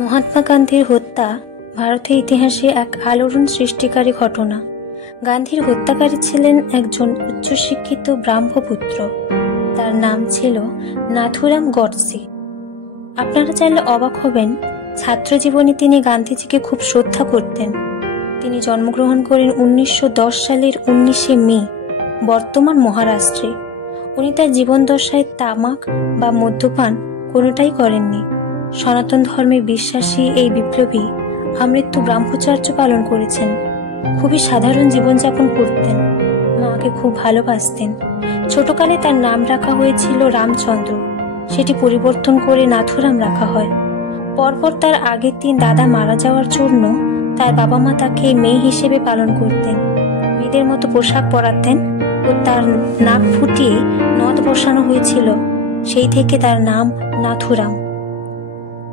মহাত্মা গান্ধীর হত্যা ভারতের ইতিহাসে এক আলোড়ন সৃষ্টিকারী ঘটনা। গান্ধীর হত্যাকারী ছিলেন একজন উচ্চশিক্ষিত ব্রাহ্মপুত্র। তার নাম ছিল নাথুরাম গডসে। আপনারা চাইলে অবাক হবেন, ছাত্র জীবনে তিনি গান্ধীজিকে খুব শ্রদ্ধা করতেন। তিনি জন্মগ্রহণ করেন 1910 সালের 19শে মে বর্তমান মহারাষ্ট্রে। উনি তার জীবনদশায় তামাক বা মদ্যপান কোনোটাই করেননি। সনাতন ধর্মে বিশ্বাসী এই বিপ্লবী আমৃত্যু ব্রহ্মচর্য পালন করেছেন। খুবই সাধারণ জীবনযাপন করতেন, মাকে খুব ভালোবাসতেন। ছোটকালে তার নাম রাখা হয়েছিল রামচন্দ্র, সেটি পরিবর্তন করে নাথুরাম রাখা হয়। পরপর তার আগের দিন দাদা মারা যাওয়ার জন্য তার বাবা মা তাকে মেয়ে হিসেবে পালন করতেন। মেয়েদের মতো পোশাক পরাতেন ও তার নাক ফুটিয়ে নথ বসানো হয়েছিল। সেই থেকে তার নাম নাথুরাম।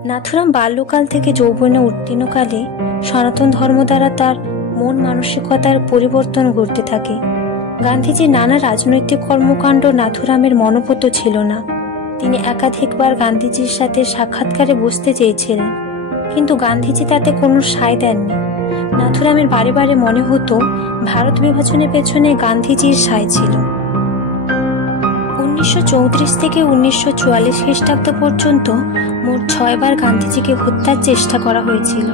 নাথুরাম বাল্যকাল থেকে যৌবনে উত্তীর্ণকালে সনাতন ধর্ম দ্বারা তার মন মানসিকতার পরিবর্তন ঘটতে থাকে। গান্ধীজির নানা রাজনৈতিক কর্মকাণ্ড নাথুরামের মনোভূত ছিল না। তিনি একাধিকবার গান্ধীজির সাথে সাক্ষাৎকারে বসতে চেয়েছিলেন, কিন্তু গান্ধীজি তাতে কোনো সায় দেননি। নাথুরামের বারে বারে মনে হতো ভারত বিভাজনের পেছনে গান্ধীজির সায় ছিল। 1934 থেকে 1944 খ্রিস্টাব্দ পর্যন্ত মোট 6 বার গান্ধীজিকে হত্যার চেষ্টা করা হয়েছিল।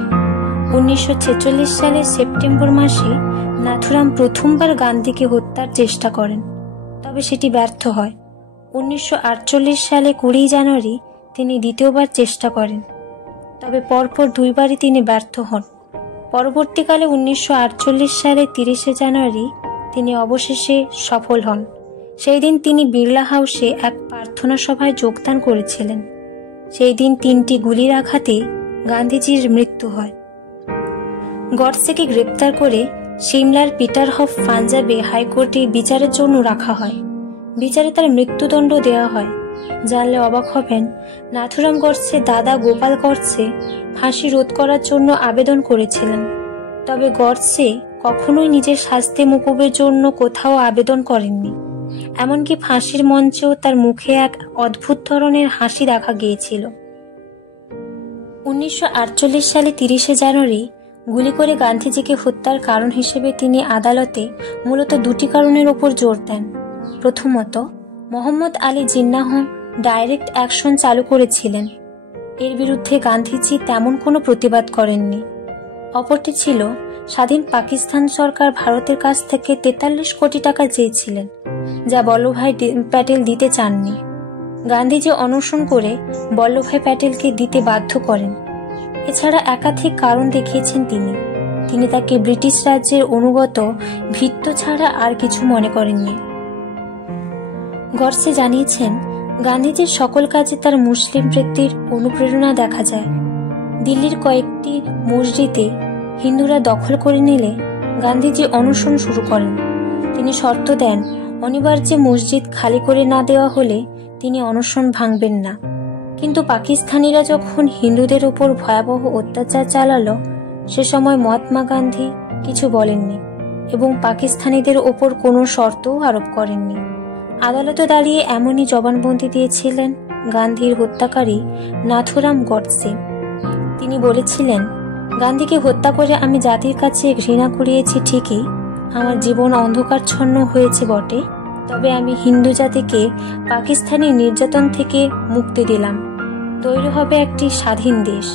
1946 সালের সেপ্টেম্বর মাসে নাথুরাম প্রথমবার গান্ধীকে হত্যার চেষ্টা করেন, তবে সেটি ব্যর্থ হয়। 1948 সালে 20 জানুয়ারি তিনি দ্বিতীয়বার চেষ্টা করেন, তবে পরপর দুইবারই তিনি ব্যর্থ হন। পরবর্তীকালে 1948 সালে 30 জানুয়ারি তিনি অবশেষে সফল হন। সেই দিন তিনি বিড়লা হাউসে এক প্রার্থনা সভায় যোগদান করেছিলেন। সেই দিন 3টি গুলির আঘাতে গান্ধীজির মৃত্যু হয়। গডসেকে গ্রেপ্তার করে সিমলার পিটারহফ পাঞ্জাবে হাইকোর্টে বিচারের জন্য রাখা হয়। বিচারে তার মৃত্যুদণ্ড দেওয়া হয়। জানলে অবাক হবেন, নাথুরাম গডসে দাদা গোপাল গডসে ফাঁসি রোধ করার জন্য আবেদন করেছিলেন, তবে গডসে কখনোই নিজের শাস্তি মুকুবের জন্য কোথাও আবেদন করেননি। এমনকি ফাঁসির মঞ্চেও তার মুখে এক অদ্ভুত ধরনের হাসি দেখা গিয়েছিল। 1948 সালে 30 জানুয়ারি গুলি করে গান্ধীজিকে হত্যার কারণ হিসেবে তিনি আদালতে মূলত 2টি কারণের ওপর জোর দেন। প্রথমত, মোহাম্মদ আলী জিন্নাহ ডাইরেক্ট অ্যাকশন চালু করেছিলেন। এর বিরুদ্ধে গান্ধীজি তেমন কোনো প্রতিবাদ করেননি। অপরটি ছিল, স্বাধীন পাকিস্তান সরকার ভারতের কাছ থেকে 43 কোটি টাকা চেয়েছিলেন, যা বল্লভভাই প্যাটেল দিতে চাননি। গান্ধীজি অনশন করে বল্লভভাই প্যাটেলকে দিতে বাধ্য করেন। এছাড়া একাধিক কারণ দেখিয়েছেন তিনি তাকে ব্রিটিশ রাজ্যের অনুগত ভৃত্য ছাড়া আর কিছু মনে করেননি। গডসে জানিয়েছেন, গান্ধীজির সকল কাজে তার মুসলিম বৃত্তির অনুপ্রেরণা দেখা যায়। দিল্লির কয়েকটি মসজিদে হিন্দুরা দখল করে নিলে গান্ধীজি অনশন শুরু করেন। তিনি শর্ত দেন, অনিবার্য মসজিদ খালি করে না দেওয়া হলে তিনি অনশন ভাঙবেন না। কিন্তু পাকিস্তানিরা যখন হিন্দুদের উপর ভয়াবহ অত্যাচার চালালো, সে সময় মহাত্মা গান্ধী কিছু বলেননি এবং পাকিস্তানিদের ওপর কোনো শর্তও আরোপ করেননি। আদালতে দাঁড়িয়ে এমনই জবানবন্দি দিয়েছিলেন গান্ধীর হত্যাকারী নাথুরাম গডসে। তিনি বলেছিলেন, গান্ধীকে হত্যা করে আমি জাতির কাছে ঘৃণা কুড়িয়েছি ঠিকই, আমার জীবন অন্ধকারচ্ছন্ন হয়েছে বটে, তবে আমি হিন্দু জাতিকে পাকিস্তানি নির্যাতন থেকে মুক্তি দিলাম। তৈরি হবে একটি স্বাধীন দেশ।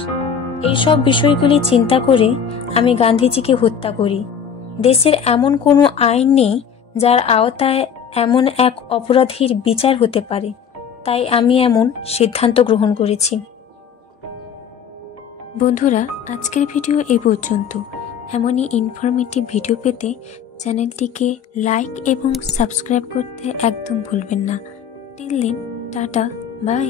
এইসব বিষয়গুলি চিন্তা করে আমি গান্ধীজিকে হত্যা করি। দেশের এমন কোনো আইন নেই যার আওতায় এমন এক অপরাধীর বিচার হতে পারে, তাই আমি এমন সিদ্ধান্ত গ্রহণ করেছি। বন্ধুরা, আজকের ভিডিও এই পর্যন্ত। এমনই ইনফরমেটিভ ভিডিও পেতে চ্যানেলটিকে লাইক এবং সাবস্ক্রাইব করতে একদম ভুলবেন না। Till then, tata, by.